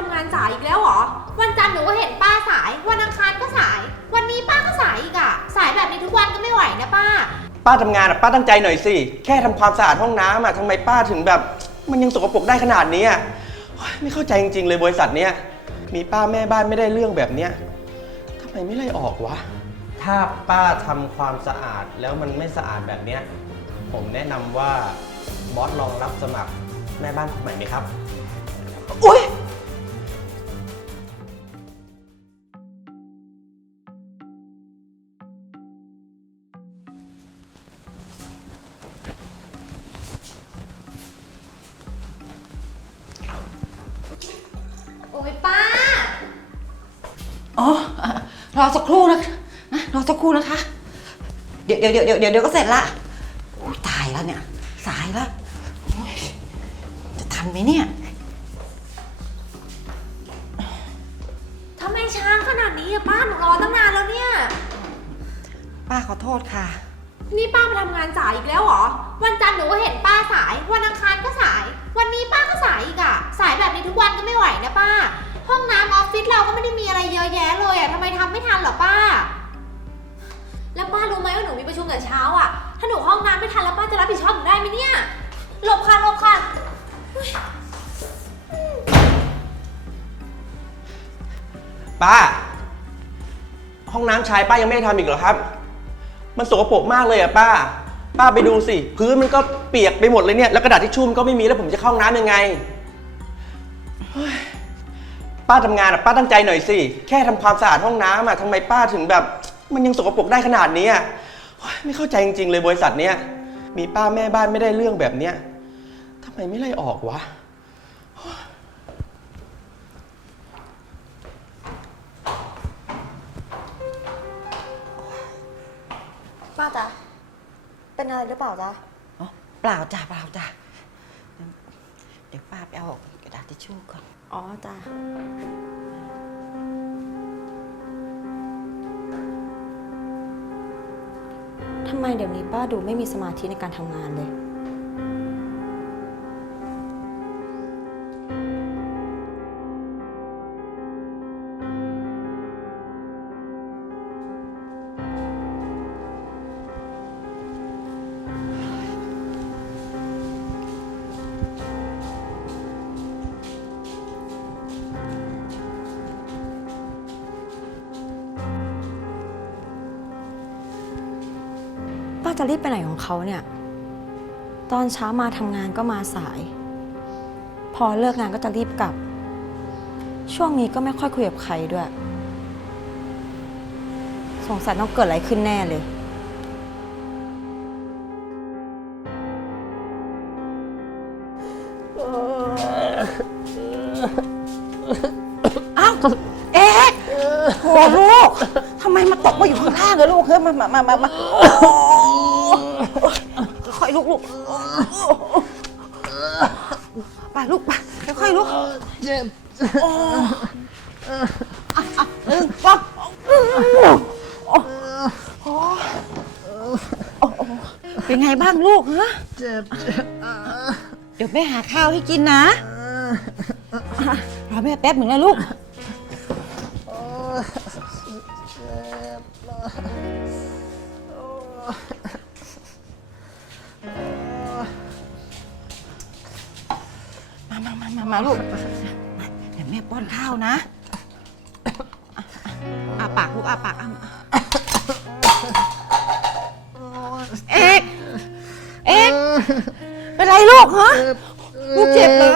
ทำงานสายอีกแล้วเหรอ วันจันทร์หนูก็เห็นป้าสาย วันอังคารก็สาย วันนี้ป้าก็สายอีกอะสายแบบนี้ทุกวันก็ไม่ไหวนะป้า ป้าทำงานอะป้าตั้งใจหน่อยสิ แค่ทำความสะอาดห้องน้ำอะทำไมป้าถึงแบบ มันยังสกปรกได้ขนาดนี้อะโอ๊ยไม่เข้าใจจริง ๆ เลยบริษัทเนี้ยมีป้าแม่บ้านไม่ได้เรื่องแบบเนี้ยทำไมไม่ไล่ออกวะ ถ้าป้าทำความสะอาดแล้วมันไม่สะอาดแบบเนี้ยผมแนะนำว่าบอสลองรับสมัครแม่บ้านคนใหม่ไหมครับ อุ้ย อ๋ออะรอสักครู่นะนะรอสักครู่นะคะ เดี๋ยวเดี๋ยวเดี๋ยวเดี๋ยวเดี๋ยวก็เสร็จละอุ๊ยตายแล้วเนี่ย สายแล้วโอ๊ยจะทันไหมเนี่ย ทำไมช้าขนาดนี้อะป้าหนูรอตั้งนานแล้วเนี่ย ป้าขอโทษค่ะ นี่ป้าไปทำงานสายอีกแล้วเหรอ วันจันทร์หนูก็เห็น ไม่ได้มีอะไรเยอะแยะเลยอะทำไมทำไม่ทันเหรอป้า แล้วป้ารู้ไหมว่าหนูมีประชุมแต่เช้าอะถ้าหนูเข้าห้องน้ำไม่ทันแล้วป้าจะรับผิดชอบหนูได้ไหมเนี่ยหลบค่ะหลบค่ะ ป้า ห้องน้ำชายป้ายังไม่ได้ทำอีกเหรอครับ มันสกปรกมากเลยอะป้า ป้าไปดูสิ พื้นมันก็เปียกไปหมดเลยเนี่ย แล้วกระดาษทิชชู่มันก็ไม่มีแล้วผมจะเข้าห้องน้ำยังไงเฮ้ย ป้าทำงานอะป้าตั้งใจหน่อยสิ แค่ทำความสะอาดห้องน้ำอะทำไมป้าถึงแบบ มันยังสกปรกได้ขนาดนี้อะเฮ้ยไม่เข้าใจจริงๆเลยบริษัทเนี้ยมีป้าแม่บ้านไม่ได้เรื่องแบบเนี้ยทำไมไม่ไล่ออกวะ ป้าจ๊ะเป็นอะไรหรือเปล่าจ๊ะอ๋อเปล่าจ้ะเปล่าจ้ะเดี๋ยวป้าไปเอากระดาษทิชชู่ก่อน อ๋อจ้ะทำไมเดี๋ยวนี้ป้าดูไม่มีสมาธิในการทำงานเลย ป้าจะรีบไปไหนของเขาเนี่ย ตอนเช้ามาทำงานก็มาสาย พอเลิกงานก็จะรีบกลับ ช่วงนี้ก็ไม่ค่อยคุยกับใครด้วย สงสัยต้องเกิดอะไรขึ้นแน่เลย อ้าวเอ๊ะโหลูกทำไมมาตกมาอยู่ข้างล่างเลยลูกเฮ้ยมามามามามาโอ้ ค่อยๆลูกลูกไปลูกไปค่อยๆลูกเจ็บหนึ่งสองเป็นไงบ้างลูกฮะเจ็บเดี๋ยวแม่หาข้าวให้กินนะรอแม่แป๊บหนึ่งนะลูก มามามามามาลูกมาเดี๋ยวแม่ป้อนข้าวนะอาปากลูกอาปากอาเอกเอกเป็นไรลูกฮะลูกเจ็บเหรอ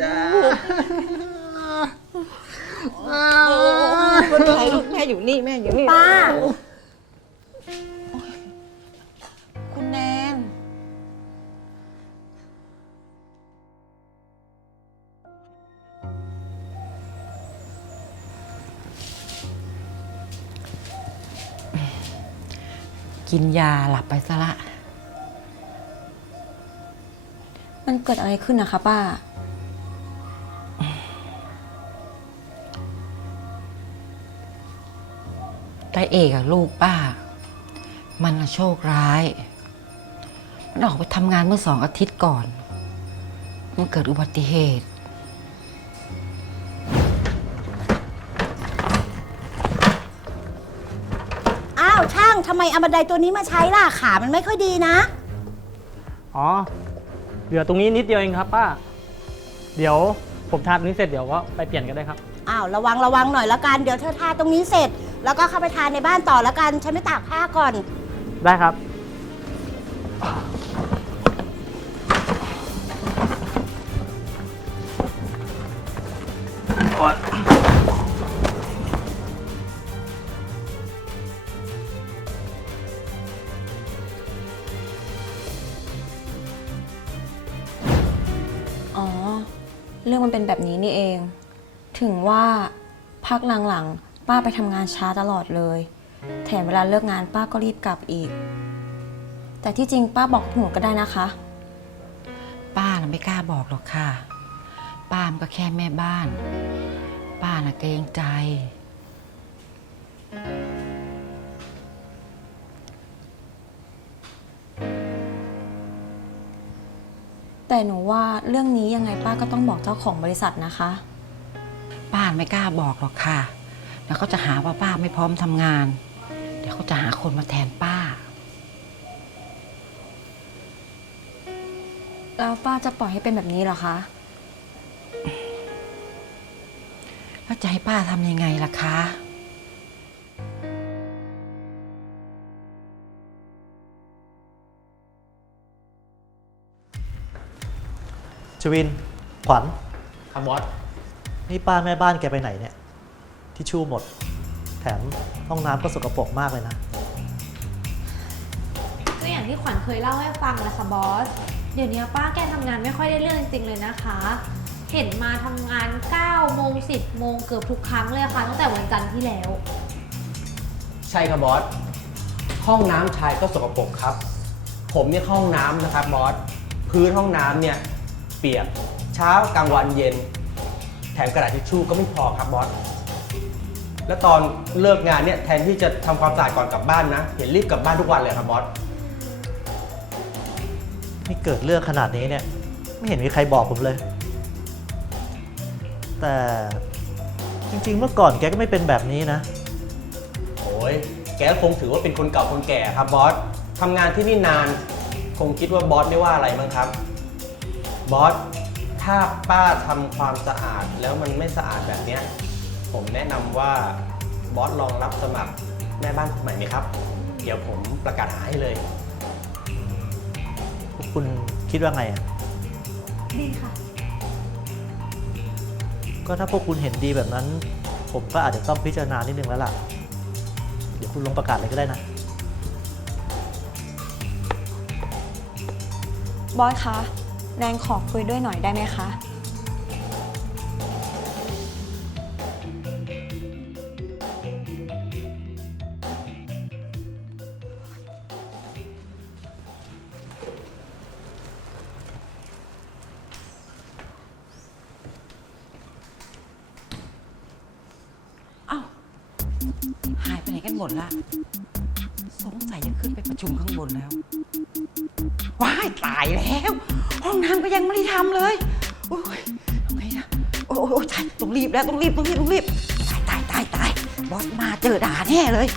จ้าไม่เป็นไรลูกแม่อยู่นี่แม่อยู่นี่ป้า กินยาหลับไปซะละ มันเกิดอะไรขึ้นนะคะป้า แต่เอกอะลูกป้า มันอะโชคร้าย มันออกไปทำงานเมื่อสองอาทิตย์ก่อน มันเกิดอุบัติเหตุาวช่างทำไมเอาบันไดตัวนี้มาใช้ล่ะขามันไม่ค่อยดีนะ อ๋อ เหลือตรงนี้นิดเดียวเองครับป้า เดี๋ยวผมทาตรงนี้เสร็จเดี๋ยวก็ไปเปลี่ยนกันได้ครับ อ้าวระวังระวังหน่อยละกันเดี๋ยวเธอทาตรงนี้เสร็จ แล้วก็เข้าไปทานในบ้านต่อละกันฉันไม่ตากผ้าก่อน ได้ครับ มันเป็นแบบนี้นี่เอง ถึงว่าพักหลังๆ ป้าไปทำงานช้าตลอดเลย แถมเวลาเลิกงานป้าก็รีบกลับอีก แต่ที่จริงป้าบอกหนูก็ได้นะคะ ป้าน่ะไม่กล้าบอกหรอกค่ะ ป้ามนก็แค่แม่บ้าน ป้าน่ะเกรงใจ แต่หนูว่าเรื่องนี้ยังไงป้าก็ต้องบอกเจ้าของบริษัทนะคะ ป้าไม่กล้าบอกหรอกค่ะ แล้วเขาจะหาว่าป้าไม่พร้อมทำงาน เดี๋ยวเขาจะหาคนมาแทนป้า แล้วป้าจะปล่อยให้เป็นแบบนี้เหรอคะ แล้วจะให้ป้าทำยังไงล่ะคะ ชวิน ขวัญ ครับบอส นี่ป้าแม่บ้านแกไปไหนเนี่ยที่ชู่หมด แถมห้องน้ำก็สกปรกมากเลยนะ ก็อย่างที่ขวัญเคยเล่าให้ฟังแหละค่ะบอส เดี๋ยวนี้ป้าแกทำงานไม่ค่อยได้เรื่องจริงๆเลยนะคะ เห็นมาทำงาน9โมง10โมงเกือบทุกครั้งเลยค่ะตั้งแต่วันจันทร์ที่แล้ว ใช่ครับบอส ห้องน้ำชายก็สกปรกครับ ผมเนี่ยเข้าห้องน้ำนะครับบอส พื้นห้องน้ำเนี่ย เปียกเช้ากลางวันเย็น แถมกระดาษทิชชู่ก็ไม่พอครับบอสแล้วตอนเลิกงานเนี่ยแทนที่จะทำความสะอาดก่อนกลับบ้านนะ เห็นรีบกลับบ้านทุกวันเลยครับบอสนี่เกิดเรื่องขนาดนี้เนี่ย ไม่เห็นมีใครบอกผมเลย แต่จริงๆ เมื่อก่อนแกก็ไม่เป็นแบบนี้นะ โอ้ยแกก็คงถือว่าเป็นคนเก่าคนแก่ครับบอสทำงานที่นี่นาน คงคิดว่าบอสไม่ว่าอะไรมั้งครับ บอสถ้าป้าทำความสะอาดแล้วมันไม่สะอาดแบบเนี้ยผมแนะนำว่าบอสลองรับสมัครแม่บ้านคนใหม่ไหมครับ เดี๋ยวผมประกาศหาให้เลย พวกคุณคิดว่าไงอะดีค่ะ ก็ถ้าพวกคุณเห็นดีแบบนั้น ผมก็อาจจะต้องพิจารณานิดนึงแล้วล่ะ เดี๋ยวคุณลงประกาศเลยก็ได้นะ บอสคะ แนนขอคุยด้วยหน่อยได้ไหมคะเอ้าหายไปไหนกันหมดละ สงสัยจะขึ้นไปประชุมข้างบนแล้ว ว้ายตายแล้ว ห้องน้ำก็ยังไม่ได้ทำเลยโอ้ยทำไงนะโอ้ยโอ้ยตายต้องรีบแล้วต้องรีบต้องรีบต้องรีบตายตายตายตายบอสมาเจอด่าแน่เลย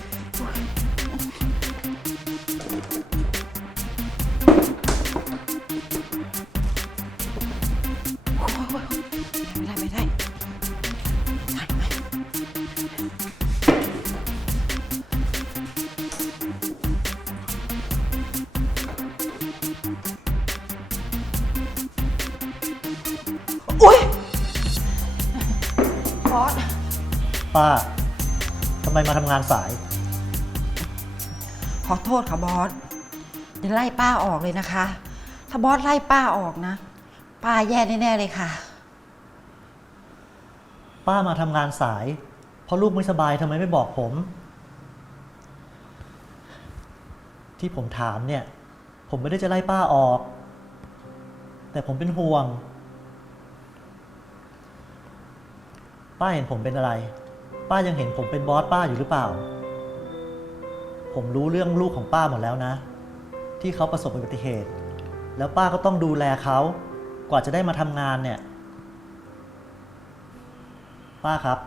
โอ้ยโอ้ยโอ้ยโอ้ยไม่ได้ไม่ได้ ป้าทำไมมาทำงานสาย ขอโทษค่ะบอสเดี๋ยวไล่ป้าออกเลยนะคะ ถ้าบอสไล่ป้าออกนะ ป้าแย่แน่ๆเลยค่ะ ป้ามาทำงานสาย เพราะลูกไม่สบายทำไมไม่บอกผม ที่ผมถามเนี่ย ผมไม่ได้จะไล่ป้าออก แต่ผมเป็นห่วง ป้าเห็นผมเป็นอะไร ป้ายังเห็นผมเป็นบอสป้าอยู่หรือเปล่า ผมรู้เรื่องลูกของป้าหมดแล้วนะ ที่เขาประสบอุบัติเหตุ แล้วป้าก็ต้องดูแลเขากว่าจะได้มาทำงานเนี่ย ป้าครับ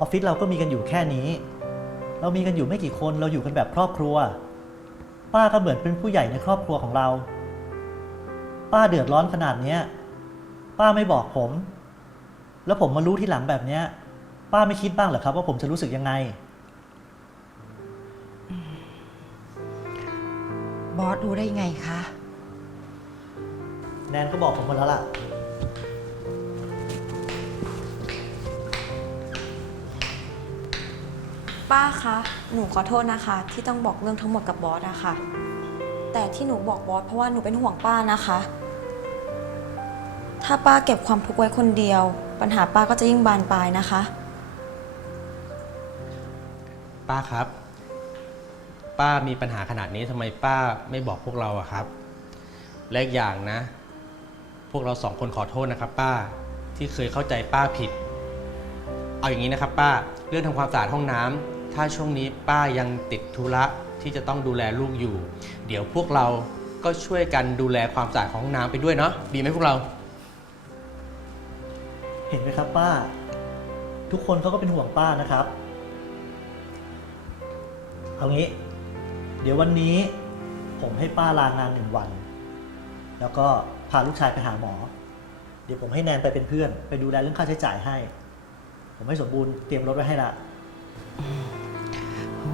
ออฟฟิศเราก็มีกันอยู่แค่นี้ เรามีกันอยู่ไม่กี่คนเราอยู่กันแบบครอบครัว ป้าก็เหมือนเป็นผู้ใหญ่ในครอบครัวของเรา ป้าเดือดร้อนขนาดเนี้ย ป้าไม่บอกผม แล้วผมมารู้ที่หลังแบบเนี้ย ป้าไม่คิดบ้างเหรอครับ ว่าผมจะรู้สึกยังไง บอสรู้ได้ไงคะ แนนก็บอกผมหมดแล้วล่ะ ป้าคะ หนูขอโทษนะคะ ที่ต้องบอกเรื่องทั้งหมดกับบอสอะค่ะ แต่ที่หนูบอกบอสเพราะว่าหนูเป็นห่วงป้านะคะ ถ้าป้าเก็บความทุกข์ไว้คนเดียว ปัญหาป้าก็จะยิ่งบานปลายนะคะ ป้าครับ ป้ามีปัญหาขนาดนี้ทำไมป้าไม่บอกพวกเราอะครับ และอีกอย่างนะ พวกเราสองคนขอโทษนะครับ ป้าที่เคยเข้าใจป้าผิด เอาอย่างนี้นะครับ ป้าเรื่องทำความสะอาดห้องน้ำถ้าช่วงนี้ป้ายังติดธุระที่จะต้องดูแลลูกอยู่ เดี๋ยวพวกเราก็ช่วยกันดูแลความสะอาดของห้องน้ำไปด้วยเนาะดีไหมพวกเรา เห็นไหมครับป้า ทุกคนเขาก็เป็นห่วงป้านะครับ เอางี้ เดี๋ยววันนี้ผมให้ป้าลางานหนึ่งวัน แล้วก็พาลูกชายไปหาหมอ เดี๋ยวผมให้แนนไปเป็นเพื่อน ไปดูแลเรื่องค่าใช้จ่ายให้ ผมให้สมบูรณ์เตรียมรถไว้ให้ละ โห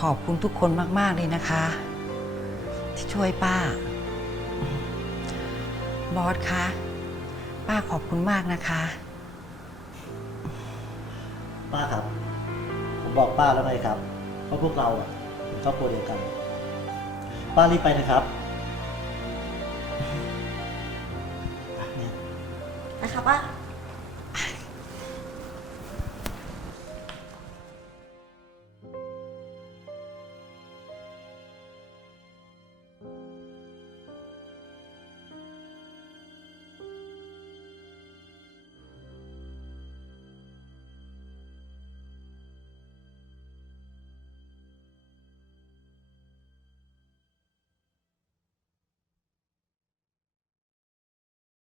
ขอบคุณทุกคนมาก ๆ เลยนะคะ ที่ช่วยป้า บอสคะ ป้าขอบคุณมากนะคะ ป้าครับผม บอกป้าแล้วไงครับเพราะพวกเราอะเป็นครอบครัวเดียวกัน ป้ารีบไปนะครับอะเนี่ย นะคะป้า